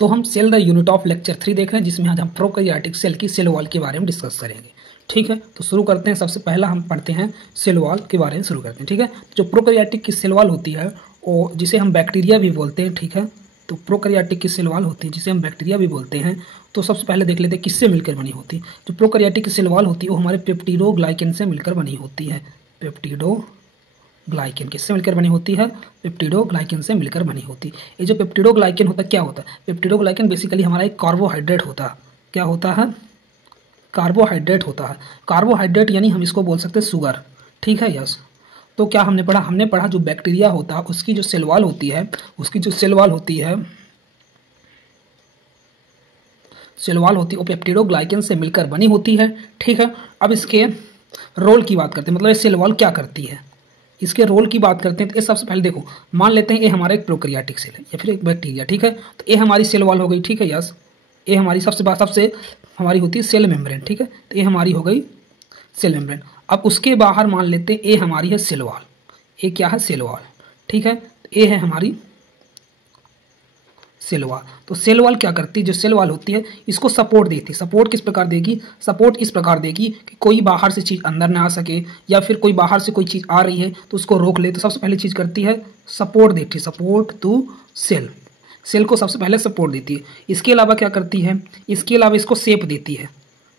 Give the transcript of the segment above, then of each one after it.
तो हम cell the unit of lecture 3 देख रहे हैं, जिसमें आज हम प्रोकैरियोटिक सेल की सेल वॉल के बारे में डिस्कस करेंगे। ठीक है, तो शुरू करते हैं। सबसे पहला हम पढ़ते हैं सेल वॉल के बारे में शुरू करते हैं। ठीक है, जो प्रोकैरियोटिक की सेल वॉल होती है वो जिसे हम बैक्टीरिया भी बोलते हैं। ठीक है, तो प्रोकैरियोटिक की सेल वॉल होती है जिसे हम बैक्टीरिया भी बोलते हैं। तो सबसे पहले देख लेते हैं किससे मिलकर बनी होती है। जो प्रोकैरियोटिक की सेल वॉल होती है वो हमारे पेप्टिडोग्लाइकन से मिलकर बनी होती है। पेप्टिडोग्लाइकन किससे मिलकर बनी होती है? पेप्टिडोग्लाइकन से मिलकर बनी होती है। ये जो पेप्टिडोग्लाइकन होता है क्या होता है? पेप्टिडोग्लाइकन बेसिकली हमारा एक कार्बोहाइड्रेट होता है। क्या होता है? कार्बोहाइड्रेट होता है। कार्बोहाइड्रेट यानी हम इसको बोल सकते हैं शुगर। ठीक है, यस। तो क्या हमने पढ़ा जो बैक्टीरिया होता है उसकी जो सेल वॉल होती है, वो पेप्टिडोग्लाइकन से मिलकर बनी होती है। ठीक है, अब इसके रोल की बात करते हैं, मतलब ये सेल वॉल क्या करती है, इसके रोल की बात करते हैं। तो ये सबसे पहले देखो, मान लेते हैं ये हमारा एक प्रोकैरियोटिक सेल है या फिर एक बैक्टीरिया। ठीक है, तो ये हमारी सेल वॉल हो गई। ठीक है, यस। ये हमारी सबसे हमारी होती है सेल मेम्ब्रेन। ठीक है, तो ये हमारी हो गई सेल मेम्ब्रेन। अब उसके बाहर मान लेते हैं ये हमारी है सेल वॉल। ये क्या है? Cell wall. ठीक है, तो ये है हमारी सेल वॉल। तो सेल वॉल क्या करती है? जो सेल वॉल होती है इसको सपोर्ट देती है। सपोर्ट किस प्रकार देगी? सपोर्ट इस प्रकार देगी कि कोई बाहर से चीज़ अंदर ना आ सके, या फिर कोई बाहर से कोई चीज़ आ रही है तो उसको रोक ले। तो सबसे पहले चीज़ करती है सपोर्ट देती है, सपोर्ट टू सेल को सबसे पहले सपोर्ट देती है। इसके अलावा क्या करती है? इसके अलावा इसको शेप देती है।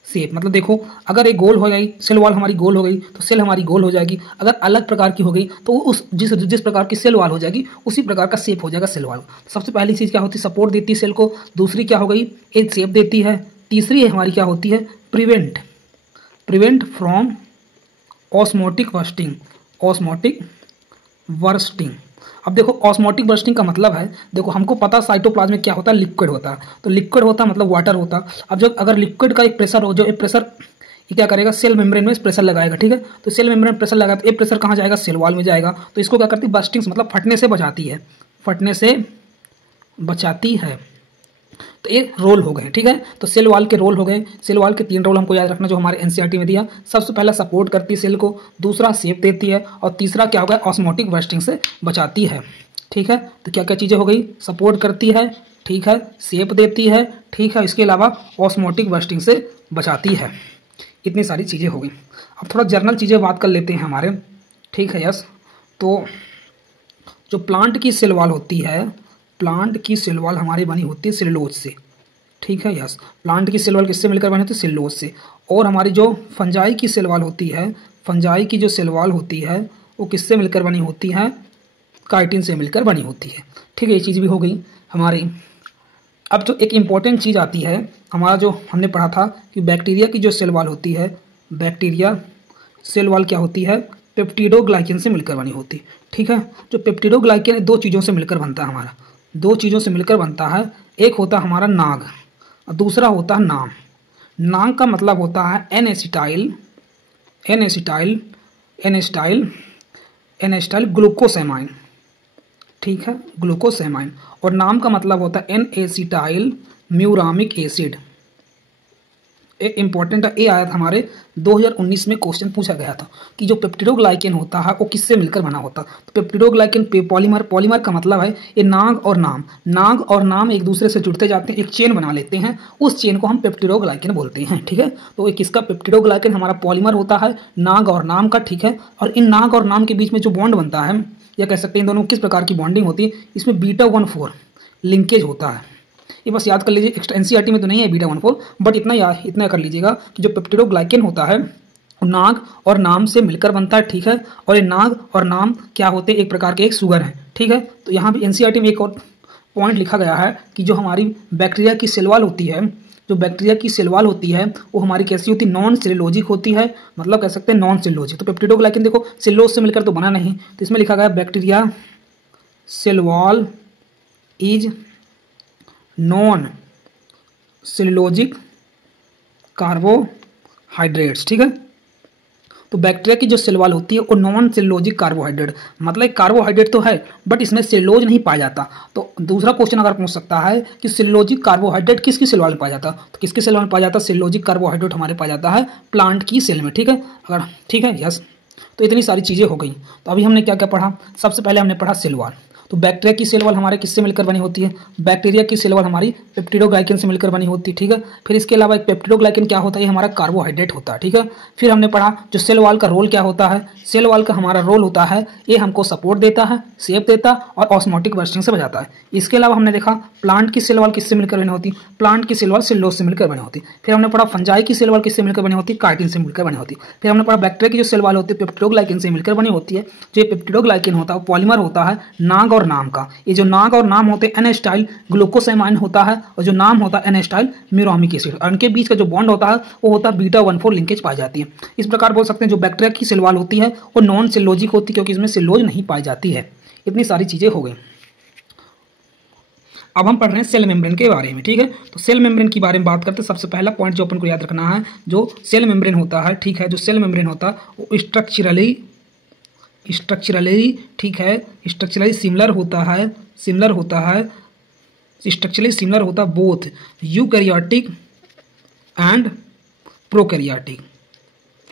शेप मतलब देखो, अगर एक गोल हो गई सेल वॉल हमारी गोल हो गई तो सेल हमारी गोल हो जाएगी। अगर अलग प्रकार की हो गई तो उस जिस प्रकार की सेल वॉल हो जाएगी उसी प्रकार का शेप हो जाएगा सेल वॉल। सबसे पहली चीज़ क्या होती है? सपोर्ट देती है सेल को। दूसरी क्या हो गई? एक शेप देती है। तीसरी हमारी क्या होती है? Prevent from osmotic bursting. अब देखो, ऑस्मोटिक बर्स्टिंग का मतलब है, देखो हमको पता साइटोप्लाज्म में क्या होता है? लिक्विड होता है। तो लिक्विड होता है मतलब वाटर होता है। अब जब अगर लिक्विड का एक प्रेशर हो, जो एक प्रेशर ये क्या करेगा? सेल मेम्ब्रेन में प्रेशर लगाएगा। ठीक है, तो सेल मेम्ब्रेन प्रेशर लगाए तो ये प्रेशर कहाँ जाएगा? सेल वॉल में जाएगा। तो इसको क्या करती है? बर्स्टिंग मतलब फटने से बचाती है। तो ये रोल हो गए। ठीक है, तो सेल वॉल के रोल हो गए। सेल वॉल के 3 रोल हमको याद रखना जो हमारे एनसीईआरटी में दिया। सबसे पहला सपोर्ट करती है सेल को, दूसरा शेप देती है, और तीसरा क्या होगा? ऑस्मोटिक बर्स्टिंग से बचाती है। ठीक है, तो क्या क्या चीज़ें हो गई? सपोर्ट करती है, ठीक है, शेप देती है, ठीक है, इसके अलावा ऑस्मोटिक बर्स्टिंग से बचाती है। इतनी सारी चीज़ें हो गई। अब थोड़ा जर्नल चीज़ें बात कर लेते हैं हमारे। ठीक है, यस। तो जो प्लांट की सेल वॉल होती है, प्लांट की सेल वॉल हमारी बनी होती है सेलुलोज से। ठीक है, यस। प्लांट की सेल वॉल किससे मिलकर बनी होती है? सेलुलोज से। और हमारी जो फंजाई की सेल वॉल होती है, फंजाई की जो सेल वॉल होती है वो किससे मिलकर बनी होती है? काइटिन से मिलकर बनी होती है। ठीक है, ये चीज़ भी हो गई हमारी। अब जो एक इम्पॉर्टेंट चीज़ आती है, हमारा जो हमने पढ़ा था कि बैक्टीरिया की जो सेल वॉल होती है, बैक्टीरिया सेल वॉल क्या होती है? पेप्टिडोग्लाइकन से मिलकर बनी होती है। ठीक है, जो पेप्टिडोग्लाइकन 2 चीज़ों से मिलकर बनता है हमारा, 2 चीज़ों से मिलकर बनता है। एक होता है हमारा नाग और दूसरा होता है नाम। नाग का मतलब होता है एन ग्लूकोसेमाइन। ठीक है, ग्लूकोसेमाइन। और नाम का मतलब होता है एन म्यूरामिक एसिड। एक इंपॉर्टेंट है, ये आया था हमारे 2019 में, क्वेश्चन पूछा गया था कि जो पेप्टिडोग्लाइकन होता है वो किससे मिलकर बना होता है। तो पेप्टिडोग्लाइकन पॉलीमर का मतलब है ये नाग और नाम एक दूसरे से जुड़ते जाते हैं, एक चेन बना लेते हैं, उस चेन को हम पेप्टिडोग्लाइकन बोलते हैं। ठीक है, तो ये किसका? पेप्टिडोग्लाइकन हमारा पॉलीमर होता है नाग और नाम का। ठीक है, और इन नाग और नाम के बीच में जो बॉन्ड बनता है, या कह सकते हैं इन दोनों किस प्रकार की बॉन्डिंग होती है, इसमें β14 लिंकेज होता है। ये बस याद कर लीजिए, एक्स्ट्रा एनसीईआरटी में तो नहीं है β14, बट इतना कर लीजिएगा कि जो पेप्टिडोग्लाइकन होता है नाग और नाम से मिलकर बनता है। ठीक है, और ये नाग और नाम क्या होते हैं? एक प्रकार के एक शुगर है। ठीक है, तो यहाँ भी एनसीईआरटी में एक और पॉइंट लिखा गया है कि जो हमारी बैक्टीरिया की सेल वॉल होती है, वो हमारी कैसी होती है? नॉन सेलुलोजिक होती है। मतलब कह सकते हैं नॉन सेलुलोजिक। तो पेप्टिडोग्लाइकन देखो सेलुलोज से मिलकर तो बना नहीं, तो इसमें लिखा गया bacteria cell wall is non cellulosic carbohydrates. ठीक है, तो बैक्टीरिया की जो सेल वॉल होती है वो नॉन सेलुलोजिक कार्बोहाइड्रेट, मतलब कार्बोहाइड्रेट तो है बट इसमें सेलुलोज नहीं पाया जाता। तो दूसरा क्वेश्चन अगर पूछ सकता है कि सेलुलोजिक कार्बोहाइड्रेट किसकी सेल वॉल में पाया जाता, तो किसकी सेल वॉल में पाया जाता? सेलुलोजिक कार्बोहाइड्रेट हमारे पाया जाता है प्लांट की सेल में। ठीक है, अगर ठीक है, यस। तो इतनी सारी चीज़ें हो गई। तो अभी हमने क्या क्या पढ़ा, सबसे पहले हमने पढ़ा सेल वॉल। तो बैक्टीरिया की सेल वॉल हमारे किससे मिलकर बनी होती है, बैक्टीरिया की सेल वॉल हमारी पेप्टिडोग्लाइकन से मिलकर बनी होती है, ठीक है। फिर इसके अलावा एक पेप्टिडोग्लाइकन क्या होता है, ये हमारा कार्बोहाइड्रेट होता है, ठीक है। फिर हमने पढ़ा जो सेल वॉल का रोल क्या होता है, सेल वॉल का हमारा रोल होता है ये हमको सपोर्ट देता है, शेप देता और ऑस्मोटिक बर्स्टिंग से बचाता है। इसके अलावा हमने देखा प्लांट की सेल वॉल किससे मिलकर बनी होती, प्लांट की सेल वॉल सेलुलोज से मिलकर बनी होती। फिर हमने पढ़ा फंजाई की सेल वॉल किससे मिलकर बनी होती, काइटिन से मिलकर बनी होती। फिर हमने पढ़ा बैक्टीरिया की जो सेल वॉल होती है पेप्टिडोग्लाइकन से मिलकर बनी होती है। जो ये पेप्टिडोग्लाइकन होता है वो पॉलीमर होता है नाग और नाम का। ये जो नाग और नाम होते हैं एन-एसिटाइल ग्लूकोसेमाइन होता है और जो नाम होता है एन-एसिटाइल म्यूरामिक एसिड, और इनके बीच का जो बॉन्ड होता है वो होता है β14 लिंकेज पाई जाती है। इस प्रकार बोल सकते हैं जो बैक्टीरिया की सेल वॉल होती है वो नॉन सेलोजिक होती है क्योंकि इसमें सेलोज नहीं पाई जाती है। इतनी सारी चीजें हो गई। अब हम पढ़ रहे हैं सेल मेम्ब्रेन के बारे में, ठीक है। तो सेल मेम्ब्रेन के बारे में बात करते हैं। सबसे पहला पॉइंट जो अपन को याद रखना है, जो सेल मेम्ब्रेन होता है, ठीक है, जो सेल मेम्ब्रेन होता है वो स्ट्रक्चरली ठीक है, स्ट्रक्चरली सिमिलर होता है, स्ट्रक्चरली सिमिलर होता है बोथ यूकैरियोटिक एंड प्रोकैरियोटिक,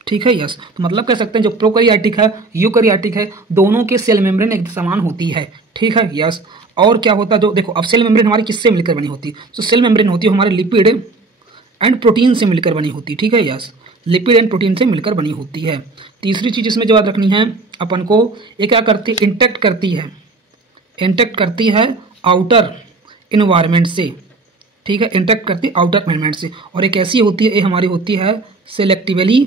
ठीक है। यस, तो मतलब कह सकते हैं जो प्रोकैरियोटिक है यूकैरियोटिक है दोनों के सेल मेम्ब्रेन एक समान होती है, ठीक है। यस, और क्या होता है जो देखो अब सेल मेम्ब्रेन हमारी किससे मिलकर बनी होती है, तो सेल मेम्ब्रेन होती है हमारे लिपिड एंड प्रोटीन से मिलकर बनी होती है, ठीक है। यस, लिपिड एंड प्रोटीन से मिलकर बनी होती है। तीसरी चीज इसमें जो याद रखनी है अपन को, ये क्या करती है, इंटैक्ट करती है आउटर इन्वायरमेंट से, ठीक है, इंटैक्ट करती है आउटर एनवायरनमेंट से। और एक ऐसी होती है ये हमारी होती है सेलेक्टिवली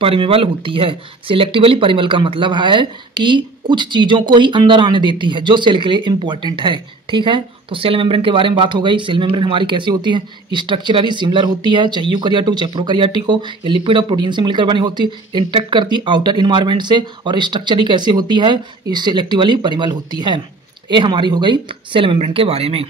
परमेबल होती है। सिलेक्टिवली परमेबल का मतलब है कि कुछ चीज़ों को ही अंदर आने देती है जो सेल के लिए इंपॉर्टेंट है, ठीक है। तो सेल मेम्ब्रेन के बारे में बात हो गई। सेल मेम्ब्रेन हमारी कैसी होती है, स्ट्रक्चरली सिमिलर होती है, चाहे यूकैरियोटिक चाहे प्रोकैरियोटिक हो, ये लिपिड और प्रोटीन से मिलकर बनी होती है, इंटरेक्ट करती है आउटर इन्वायरमेंट से, और स्ट्रक्चरली कैसी होती है, सिलेक्टिवली परमेबल होती है। ये हमारी हो गई सेल मेम्ब्रेन के बारे में।